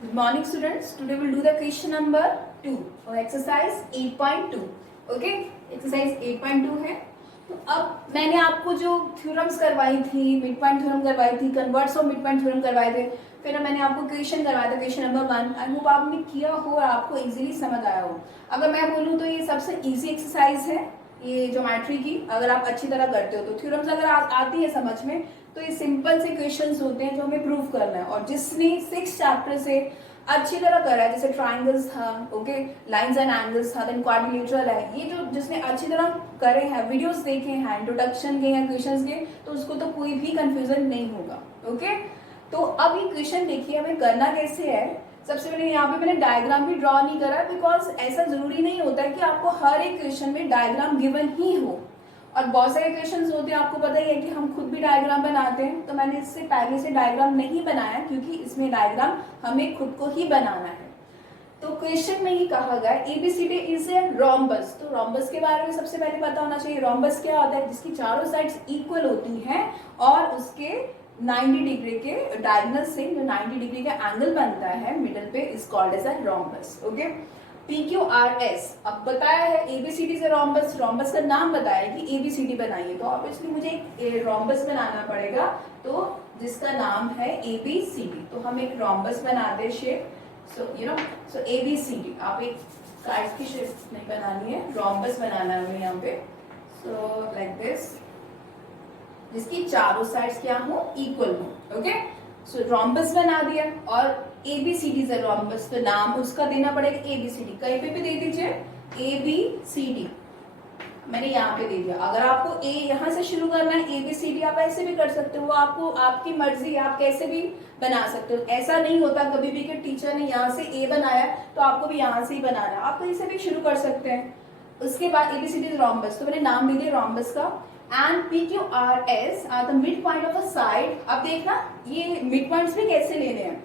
Good morning students. Today we'll do the question number 2 for exercise 8.2. Okay? Exercise 8.2 है. तो अब मैंने आपको जो थ्योरम्स करवाई थी, मिड पॉइंट थ्योरम करवाई थी, converts of mid point theorem करवाए थे, फिर मैंने आपको क्वेश्चन करवाया था, क्वेश्चन नंबर 1. आई होप आपने किया हो और आपको इजीली समझ आया हो. अगर मैं बोलूँ तो ये सबसे इजी एक्सरसाइज है, ये ज्योमेट्री की. अगर आप अच्छी तरह करते हो तो थ्योरम्स अगर आती है समझ में, तो ये सिंपल से क्वेश्चंस होते हैं जो हमें प्रूव करना है. और जिसने 6 चैप्टर से अच्छी तरह करा है, जैसे ट्राइंगल्स था, ओके, लाइंस एंड एंगल्स था, देन क्वाड्रिलेटरल है, ये जो जिसने अच्छी तरह करे हैं, वीडियोस देखे हैं, इंट्रोडक्शन के हैं क्वेश्चंस के, तो उसको तो कोई भी कंफ्यूजन नहीं होगा. ओके, तो अब ये क्वेश्चन देखिए हमें करना कैसे है. सबसे पहले यहाँ पे मैंने डायग्राम भी ड्रॉ नहीं करा, बिकॉज ऐसा जरूरी नहीं होता है कि आपको हर एक क्वेश्चन में डायग्राम गिवन ही हो. और बहुत सारे क्वेश्चंस होते हैं, आपको पता ही है कि हम खुद भी डायग्राम बनाते हैं. तो मैंने इससे पहले से डायग्राम नहीं बनाया, क्योंकि इसमें डायग्राम हमें खुद को ही बनाना है. तो क्वेश्चन में ही कहा गया एबीसीडी इज ए रोम्बस. तो रोम्बस के बारे में सबसे पहले पता होना चाहिए. रोम्बस क्या होता है? जिसकी चारों साइड्स इक्वल होती हैं और उसके 90 डिग्री के डायगोनल से जो 90 डिग्री का एंगल बनता है मिडिल पे, is called as a rhombus. Okay, PQRS. अब बताया है एबीसीडी से रोम्बस, रोम्बस का नाम बताया कि एबीसीडी बनाइए, तो ऑब्वियसली मुझे एक रोम्बस बनाना पड़ेगा, तो जिसका नाम है एबीसीडी. तो हम एक रोम्बस बनाते हैं shape. So you know, so ABCD. आप एक कार्ड की शेप नहीं बनानी है, रोम्बस बनाना है हमें यहाँ पे. सो लाइक दिस, जिसकी चारों साइड्स क्या हो? इक्वल हो. ओके, सो रोम्बस बना दिया. और एबीसीडी से रोम्बस, तो नाम उसका देना पड़ेगा एबीसीडी. कहीं पे भी दे दीजिए एबीसीडी. मैंने यहाँ पे दे दिया. अगर आपको ए यहाँ से शुरू करना है, एबीसीडी आप ऐसे भी कर सकते हो, वो आपको आपकी मर्जी, आप कैसे भी बना सकते हो. ऐसा नहीं होता कभी भी कि टीचर ने यहाँ से ए बनाया तो आपको भी यहाँ से ही बनाना है. आप कहीं से भी शुरू कर सकते हैं. उसके बाद एबीसीडी रोम्बस, तो मैंने नाम दे दिया रोम्बस का. And PQRS are the mid point of a side. अब देखना ये मिड पॉइंट्स भी कैसे लेने हैं.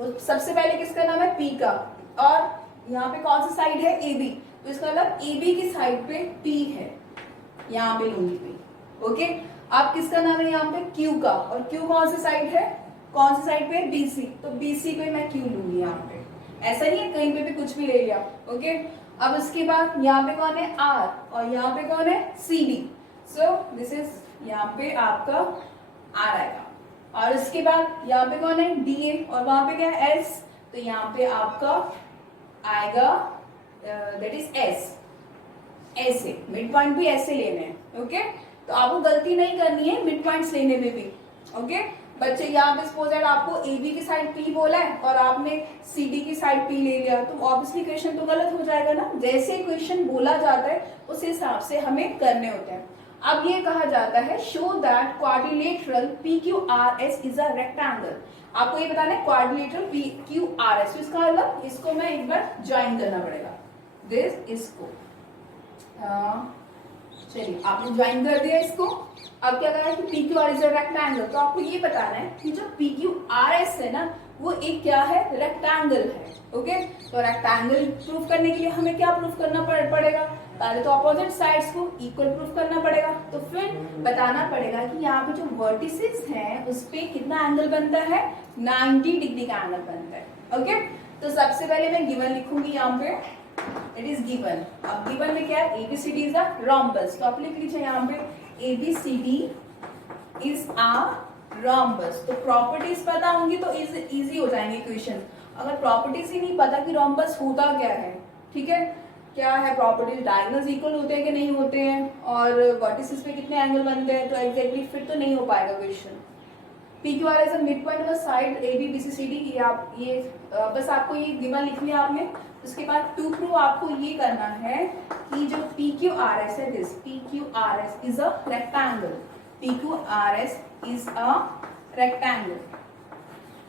सबसे पहले किसका नाम है? P का. और यहाँ पे कौन सी साइड है? AB. तो इसका मतलब AB की साइड पे P है, यहाँ पे लूंगी P. ओके, अब किसका नाम है यहाँ पे? Q का. और Q कौन सी साइड है? कौन सी साइड पे? BC. तो BC पे मैं Q लूंगी यहाँ पे. ऐसा नहीं है कहीं पे भी कुछ भी ले लिया. ओके, अब उसके बाद यहाँ पे कौन है? R. और यहाँ पे कौन है? CD. सो दिस इज, यहाँ पे आपका R आएगा. और इसके बाद यहाँ पे कौन है? DA. और वहां पे क्या है? S. तो यहाँ पे आपका आएगा दैट इज S. ऐसे मिड पॉइंट भी ऐसे लेने हैं. ओके, तो आपको गलती नहीं करनी है मिड पॉइंट्स लेने में भी. ओके बच्चे, यहाँ पे सपोज दैट आपको AB की साइड P बोला है और आपने CD की साइड P ले लिया, तो ऑब्वियसली क्वेश्चन तो गलत हो जाएगा ना. जैसे क्वेश्चन बोला जाता है उस हिसाब से हमें करने होते हैं. अब ये कहा जाता है show that quadrilateral PQRS is a rectangle. आपको ये बताना है क्वाड्रिलेटरल PQRS. इसका मतलब इसको मैं एक बार ज्वाइन करना पड़ेगा. दिस इसको चलिए आपने ज्वाइन कर दिया इसको. अब क्या कहा है कि PQR इज अ रेक्टेंगल. तो आपको ये बताना है कि जो PQRS है ना, वो एक क्या है? रेक्टेंगल है. ओके, तो रेक्टेंगल प्रूफ करने के लिए हमें क्या प्रूफ करना पड़ेगा? पहले तो अपोजिट साइड्स को इक्वल प्रूफ करना पड़ेगा. तो फिर बताना पड़ेगा कि यहाँ पे जो वर्टिसेस हैं उस पे कितना एंगल बनता है? 90 डिग्री का एंगल बनता है. ओके, तो सबसे पहले मैं गिवन लिखूंगी यहाँ पे. It is given. अब गिवन में क्या है? ABCD is a rhombus. तो आप लिख लीजिए यहाँ पे एबीसीडी इज अ रोम्बस. तो प्रॉपर्टीज पता होंगी तो इजी हो जाएंगे क्वेश्चन. अगर प्रॉपर्टीज ही नहीं पता कि रोम्बस होता क्या है, ठीक है, क्या है प्रॉपर्टीज, डायगोनल्स इक्वल होते हैं कि नहीं होते हैं, और वर्टिसेस पे कितने एंगल बनते हैं, तो एग्जैक्टली फिट तो नहीं हो पाएगा question. PQR is a mid point of side ABCD. ये आप ये बस आपको ये गिवन लिख लिया आपने. उसके बाद टू प्रूव आपको ये करना है कि जो PQRS है, this PQRS is a rectangle. PQRS is a rectangle.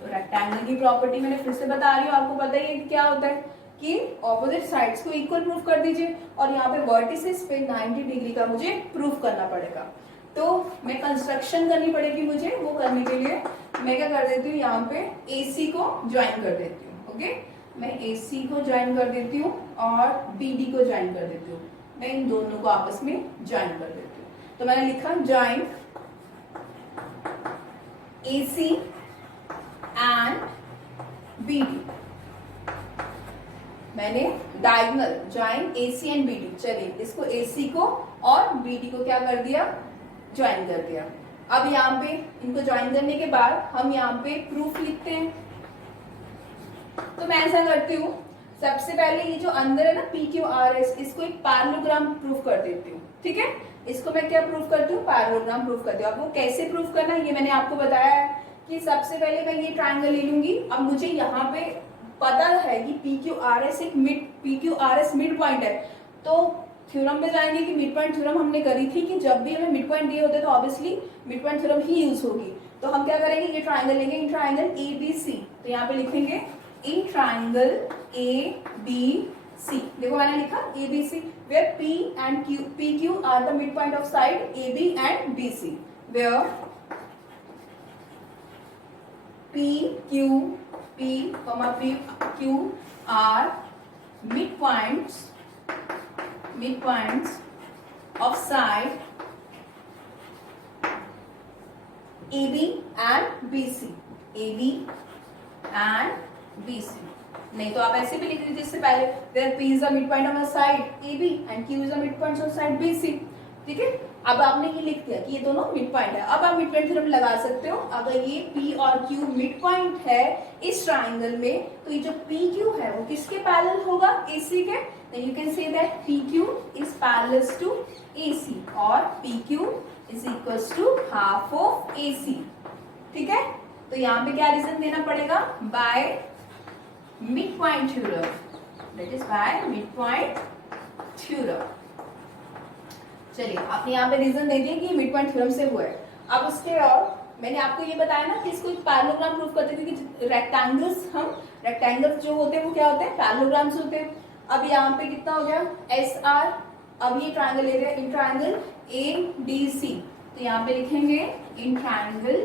तो रेक्टेंगल की प्रॉपर्टी मैंने फिर से बता रही हूँ, आपको पता ही है कि क्या होता है कि ऑपोजिट साइड्स को इक्वल प्रूफ कर दीजिए. और यहाँ पे वर्टिसेस पे 90 डिग्री का मुझे प्रूफ करना पड़ेगा. तो मैं कंस्ट्रक्शन करनी पड़ेगी मुझे. वो करने के लिए मैं क्या कर देती हूँ, यहाँ पे AC को ज्वाइन कर देती हूँ. ओके, मैं AC को ज्वाइन कर देती हूँ और BD को ज्वाइन कर देती हूँ. मैं इन दोनों को आपस में ज्वाइन कर देती हूँ. तो मैंने लिखा join AC and B D. मैंने diagonal join A C and B D. चलिए इसको ए सी को और बी डी को क्या कर दिया, ज्वाइन कर दिया। अब यहाँ पे इनको ज्वाइन करने के बाद हम यहाँ पे प्रूफ लिखते हैं। तो मैं ऐसा करती हूँ, सबसे पहले ये जो अंदर है ना पी क्यू आर एस, इसको एक पैरेललोग्राम प्रूफ कर देती हूँ। ठीक है, इसको मैं क्या प्रूफ करती हूँ, पैरेललोग्राम प्रूफ करती हूँ। अब वो कैसे प्रूफ करना है ये मैंने आपको बताया है कि सबसे पहले मैं ये ट्रायंगल ले लूंगी। अब मुझे यहाँ पे पता है कि पी क्यू आर एस एक मिड पॉइंट है, तो थ्योरम पे जाएंगे कि मिड पॉइंट थ्योरम हमने करी थी कि जब भी हमें मिड पॉइंट दिए होते तो ऑब्वियसली मिड पॉइंट थ्योरम ही यूज होगी। तो हम क्या करेंगे, ये ट्रायंगल लेंगे, इन ट्रायंगल ए बी सी। तो यहाँ पे लिखेंगे इन ट्रायंगल ए बी सी। देखो मैंने लिखा A B C, where P and Q, P Q are the mid point of side A B and B C, where P Q are midpoints of side AB and BC, AB and BC। नहीं तो आप ऐसे भी लिख लीजिए इससे पहले, where P is the midpoint of a side AB and Q is the midpoint of side BC। ठीक है, अब आपने ये लिख दिया कि ये दोनों मिड पॉइंट है। अब आप मिड पॉइंट थ्योरम लगा सकते हो। अगर ये P और Q मिड पॉइंट है इस ट्राइंगल में, तो ये जो PQ है वो किसके पैरेलल होगा, AC के। Then you can say that PQ is parallel to AC और PQ is equals to half of AC। ठीक है, तो यहाँ पे क्या रीजन देना पड़ेगा, by mid point theorem, that is by mid point theorem. चलिए आपने यहाँ पे रीजन दे दिया कि मिड पॉइंट थ्योरम से हुआ है। अब उसके और मैंने आपको ये बताया ना कि इसको एक पैरेललोग्राम प्रूफ करते थे कि रेक्टेंगल्स जो होते हैं वो क्या होते हैं, पैरेललोग्राम्स होते हैं। अब यहाँ पे कितना हो गया, एस आर। अब ये ट्रायंगल ले रहे हैं, in triangle A D C. तो यहाँ पे लिखेंगे in triangle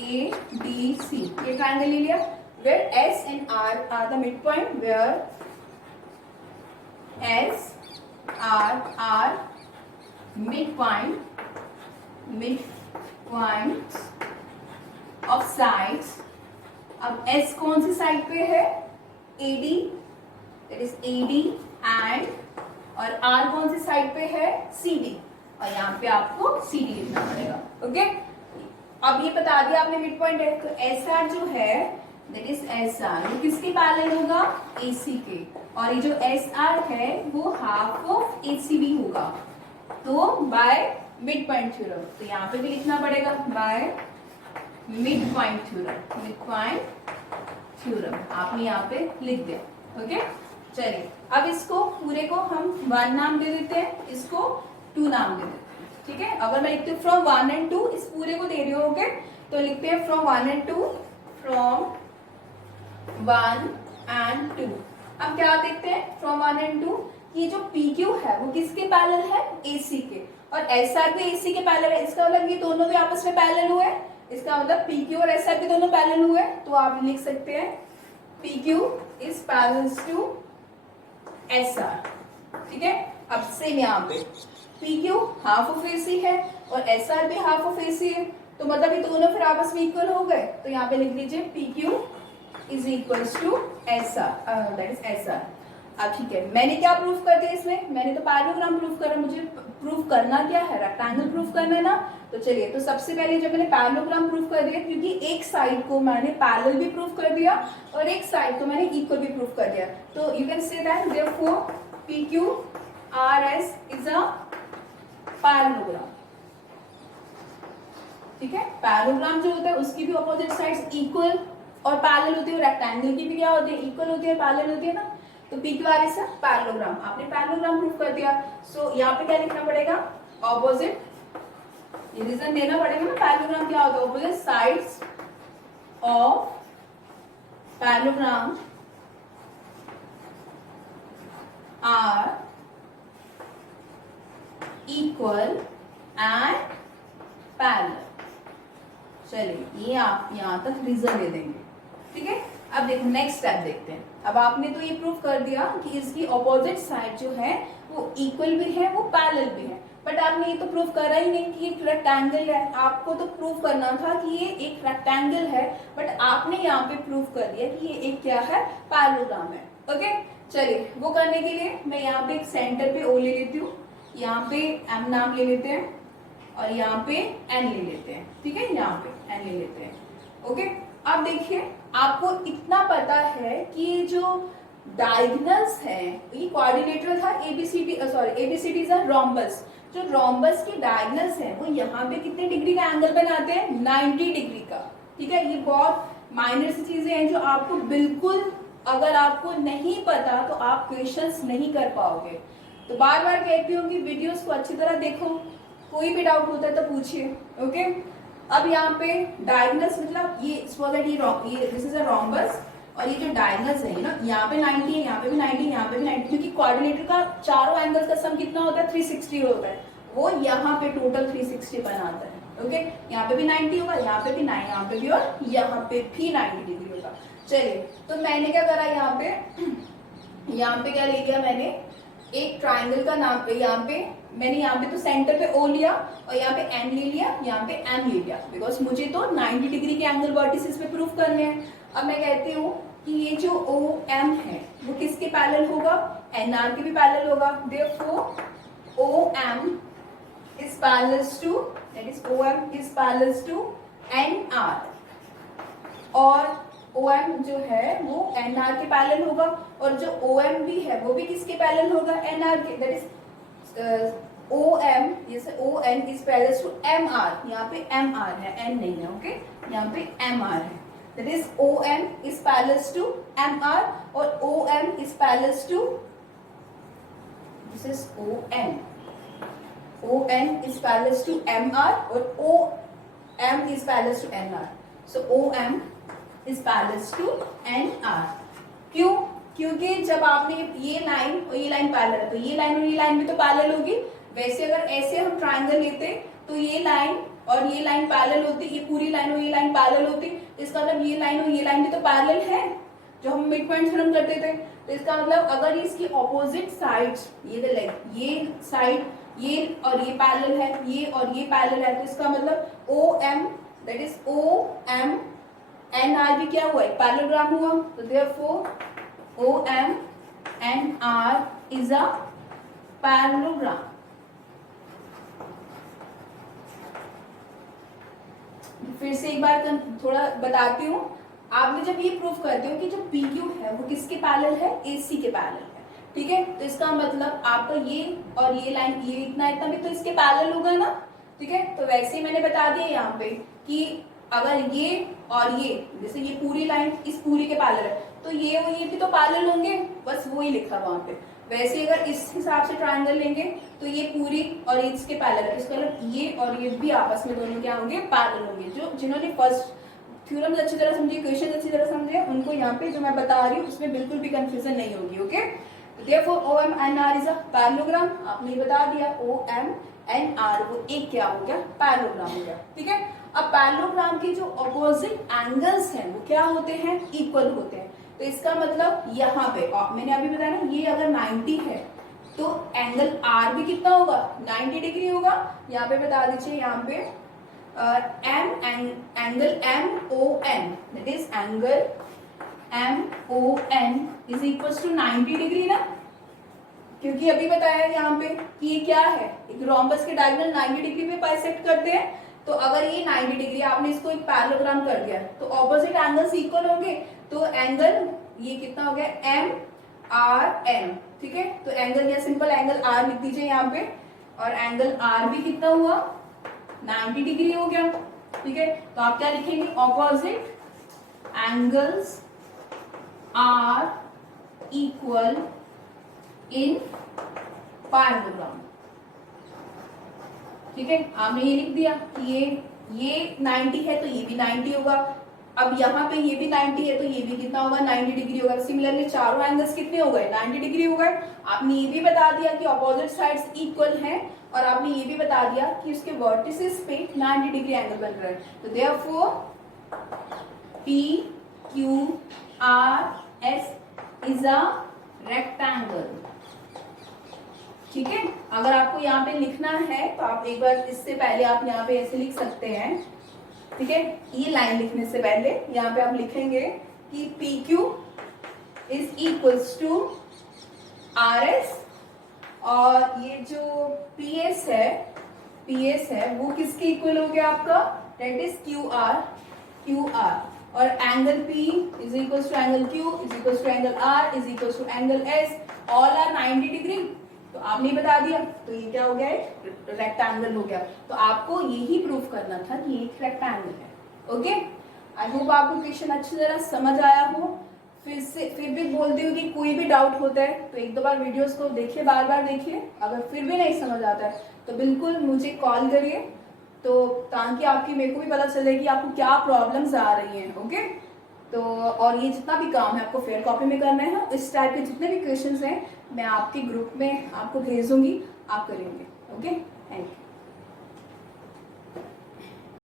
A D C. ये ट्रायंगल ले लिया, where S and R are the mid point, where S are mid point of sides. अब एस कौन सी साइड पे है, A D, that is AD and, और R कौन सी साइड पे है, CD, और यहाँ पे आपको CD लिखना पड़ेगा। ओके, अब ये बता दिया आपने मिड पॉइंट है। तो SR जो है दैट इज SR, ये किसके पैरेलल होगा, AC के, और ये जो SR है वो हाफ ऑफ ACB होगा। तो बाय मिड पॉइंट थ्योरम, तो यहाँ पे भी लिखना पड़ेगा बाय मिड पॉइंट थ्योरम। आपने यहाँ पे लिख दिया। ओके, चलिए अब इसको पूरे को हम 1 नाम दे देते हैं, इसको 2 नाम दे देते हैं। ठीक है, अगर मैं लिखती हूँ फ्रॉम 1 and 2, इस पूरे को दे रही हूँ। ओके, तो लिखते हैं फ्रॉम 1 and 2, फ्रॉम 1 and 2। अब क्या देखते हैं फ्रॉम 1 and 2, ये जो PQ है वो किसके पैरेलल है, AC के, और SR भी AC के पैरेलल है। इसका मतलब ये दोनों भी आपस में पैरेलल हुए, इसका मतलब PQ और SR भी दोनों पैरेलल हुए। तो आप लिख सकते हैं PQ is parallel to SR। ठीक है, अब सेम यहाँ पे PQ हाफ ऑफ AC है और SR भी हाफ ऑफ AC है, तो मतलब ये दोनों फिर आपस में इक्वल हो गए। तो यहाँ पे लिख दीजिए PQ is equals to SR, that is SR। अब ठीक है, मैंने क्या प्रूफ कर दिया इसमें, मैंने तो पैरेललोग्राम प्रूफ करा, मुझे प्रूफ करना क्या है, रेक्टेंगल प्रूफ करना है ना। तो चलिए, तो सबसे पहले जब मैंने पैरेललोग्राम प्रूफ कर दिया, क्योंकि एक साइड को मैंने पैरेलल भी प्रूफ कर दिया और एक साइड को मैंने इक्वल भी प्रूफ कर दिया, तो you can say that therefore PQRS is a parallelogram. ठीक है, पैरेललोग्राम जो होता है उसकी भी अपोजिट साइड्स इक्वल और पैरेलल होती है, रेक्टेंगल की भी क्या होती है, इक्वल होती है, पैरेलल होती है ना। तो PQRS है पैरेललोग्राम, आपने पैरेललोग्राम प्रूफ कर दिया। सो यहाँ पे क्या लिखना पड़ेगा, ऑपोजिट, ये रीजन देना पड़ेगा ना, पैरेललोग्राम क्या होता है, opposite sides of parallelogram are equal and parallel. चलिए, ये आप यहाँ तक रीजन दे देंगे। ठीक है, अब देखो नेक्स्ट स्टेप देखते हैं। अब आपने तो ये प्रूफ कर दिया कि इसकी ऑपोजिट साइड जो है वो इक्वल भी है, वो पैरेलल भी है। बट आपने ये तो प्रूव करा ही नहीं कि एक रेक्टेंगल है। आपको तो प्रूव करना था कि ये एक रेक्टेंगल है, बट आपने यहाँ पे प्रूव कर दिया कि ये एक क्या है, पैरेललोग्राम है। ओके, चलिए वो करने के लिए मैं यहाँ पे एक सेंटर पे ओ ले लेती हूँ, यहाँ पे एम नाम ले लेते हैं और यहाँ पे एन ले लेते हैं। ठीक है, यहाँ पे एन ले लेते हैं। ओके, अब देखिए आपको इतना पता है कि ये जो डायगोनल्स है, ये क्वाड्रिलेटरल था, ABCD sorry ABCD is a rhombus. जो रोम्बस के डायगोनल्स है वो यहाँ पे कितने डिग्री का एंगल बनाते हैं, 90 डिग्री का। ठीक है, ये बहुत माइनर सी चीजें हैं जो आपको बिल्कुल, अगर आपको नहीं पता तो आप क्वेश्चंस नहीं कर पाओगे। तो बार बार कहती हूँ कि वीडियोस को अच्छी तरह देखो, कोई भी डाउट होता है तो पूछिए। ओके, अब यहाँ पे डायगोनल्स मतलब ये दिस इज अ रोम्बस, और ये जो डायगोनल्स है ना, यहाँ पे 90 है, यहाँ पे भी 90, यहाँ पे भी 90, क्योंकि क्वाड्रिलेटर का चारों एंगल का सम कितना होता है, 360 होता है। वो यहाँ पे टोटल 360 बनाता है। ओके, यहाँ पे भी 90 होगा, यहाँ पे भी 9, यहाँ पे भी और यहाँ पे भी 90 डिग्री होगा। चलिए, तो मैंने क्या करा, यहाँ पे क्या ले लिया मैंने, एक ट्राइंगल का नाम, यहाँ पे तो सेंटर पे ओ लिया और यहाँ पे एन ले लिया, यहाँ पे एम ले लिया, बिकॉज मुझे तो 90 डिग्री के एंगल वर्टिसेस पे प्रूफ करने हैं। अब मैं कहती हूँ कि ये जो ओ एम है वो किसके पैरेलल होगा, एन आर के भी पैरेलल होगा। Therefore O M is parallel to, that is O M is parallel to N R, और ओ एम जो है वो एन आर के पैरेलल होगा, और जो ओ एम भी है वो भी किसके पैरेलल होगा, एन आर के। दैट इज ओ एम, जैसे O N is parallel to M R, यहाँ पे एम आर है, एन नहीं है। ओके, यहाँ पे एम आर है, that is O M is parallel to M R, और O M is parallel to, this is O N is parallel to M R, और O M is parallel to N R. So O M is parallel to N R. क्यों? क्योंकि जब आपने ये line और ये line parallel है, तो ये लाइन और ये लाइन भी तो पैरेलल होगी। वैसे अगर ऐसे हम ट्राइंगल लेते तो ये लाइन और ये लाइन पैरेलल होती, ये पूरी लाइन और ये लाइन पैरेलल होती। इसका मतलब ये लाइन और ये लाइन भी तो पैरेलल है, जो हम मिड पॉइंट थ्योरम करते थे। तो इसका मतलब अगर इसकी ऑपोजिट साइड्स, ये साइड ये और ये पैरेलल है, ये और ये पैरेलल है, तो इसका मतलब O M, that is O M N R भी क्या हुआ, एक पैरेललोग्राम हुआ। तो therefore O M N R is a parallelogram. फिर से एक बार थोड़ा बताती हूँ। आपने जब ये प्रूफ करते हो कि जो पी क्यू है वो किसके पैरेलल है, एसी के पैरेलल है। ठीक है, तो इसका मतलब आपका ये और ये लाइन, ये इतना इतना भी तो इसके पैरेलल होगा ना। ठीक है, तो वैसे ही मैंने बता दिया यहाँ पे कि अगर ये और ये, जैसे ये पूरी लाइन इस पूरी के पैरेलल है, तो ये और ये भी तो पैरेलल होंगे, बस वो ही लिखा वहां पे। वैसे अगर इस हिसाब से ट्रायंगल लेंगे तो ये पूरी और इसके पैरेलल है, इसका मतलब ये और ये भी आपस में दोनों क्या होंगे, पैरेलल होंगे। जो जिन्होंने फर्स्ट थ्योरम अच्छी तरह समझे, क्वेश्चन अच्छी तरह समझे, उनको यहाँ पे जो मैं बता रही हूँ उसमें बिल्कुल भी कंफ्यूजन नहीं होगी। Okay, therefore O M N R is a parallelogram. आपने बता दिया ओ एम एन आर वो एक क्या हो गया, पैरेललोग्राम हो गया। ठीक है, अब पैरेललोग्राम के जो अपोजिट एंगल्स हैं वो क्या होते हैं, इक्वल होते हैं। तो इसका मतलब यहाँ पे मैंने अभी बताया ना, ये अगर 90 है तो एंगल आर भी कितना होगा, 90 डिग्री होगा। यहाँ पे बता दीजिए, यहाँ पे angle M O N, that is angle M O N is equal to 90 degree ना, क्योंकि अभी बताया यहाँ पे कि ये क्या है, एक रोम्बस के डायगोनल 90 डिग्री पे बाइसेक्ट करते हैं। तो अगर ये 90 डिग्री, आपने इसको एक पैरेललोग्राम कर दिया तो ऑपोजिट एंगल्स इक्वल होंगे। तो एंगल ये कितना हो गया, एम आर एम। ठीक है, तो एंगल या सिंपल एंगल आर लिख दीजिए यहाँ पे, और एंगल आर भी कितना हुआ, 90 डिग्री हो गया। ठीक है, तो आप क्या लिखेंगे, opposite angles are equal in parallelogram. ठीक है, आपने ये लिख दिया कि ये 90 है तो ये भी 90 होगा। अब यहाँ पे ये भी 90 है तो ये भी कितना होगा, 90 डिग्री होगा। सिमिलरली चारों एंगल्स कितने हो गए, 90 डिग्री हो गए। आपने ये भी बता दिया कि ऑपोजिट साइड्स इक्वल हैं, और आपने ये भी बता दिया कि उसके वर्टिसेस पे 90 डिग्री एंगल बन रहा है। तो therefore P Q R S is a rectangle. ठीक है, अगर आपको यहाँ पे लिखना है तो आप एक बार इससे पहले आप यहाँ पे ऐसे लिख सकते हैं, ठीक है। ये लाइन लिखने से पहले यहाँ पे आप लिखेंगे कि P Q is equals to R S, और ये जो पी एस है वो किसके इक्वल हो गया आपका, दैट इज क्यू आर, और angle P is equals to angle Q is equals to angle R is equals to angle S, all are 90 degree. तो आपने बता दिया, तो ये क्या हो गया, रेक्टेंगल हो गया। तो आपको यही प्रूफ करना था कि ये एक रेक्टेंगल है। ओके, आई होप आपको क्वेश्चन अच्छी तरह समझ आया हो। फिर भी बोलती हूँ कि कोई भी डाउट होता है तो एक दो बार वीडियोस को देखिए, बार बार देखिए। अगर फिर भी नहीं समझ आता है तो बिल्कुल मुझे कॉल करिए, तो ताकि आपकी मेरे को भी पता चले कि आपको क्या प्रॉब्लम्स आ रही हैं। ओके, तो और ये जितना भी काम है आपको फेयर कॉपी में करना है, इस टाइप के जितने भी क्वेश्चंस हैं मैं आपके ग्रुप में आपको भेज दूंगी, आप करेंगे। Okay, thank you.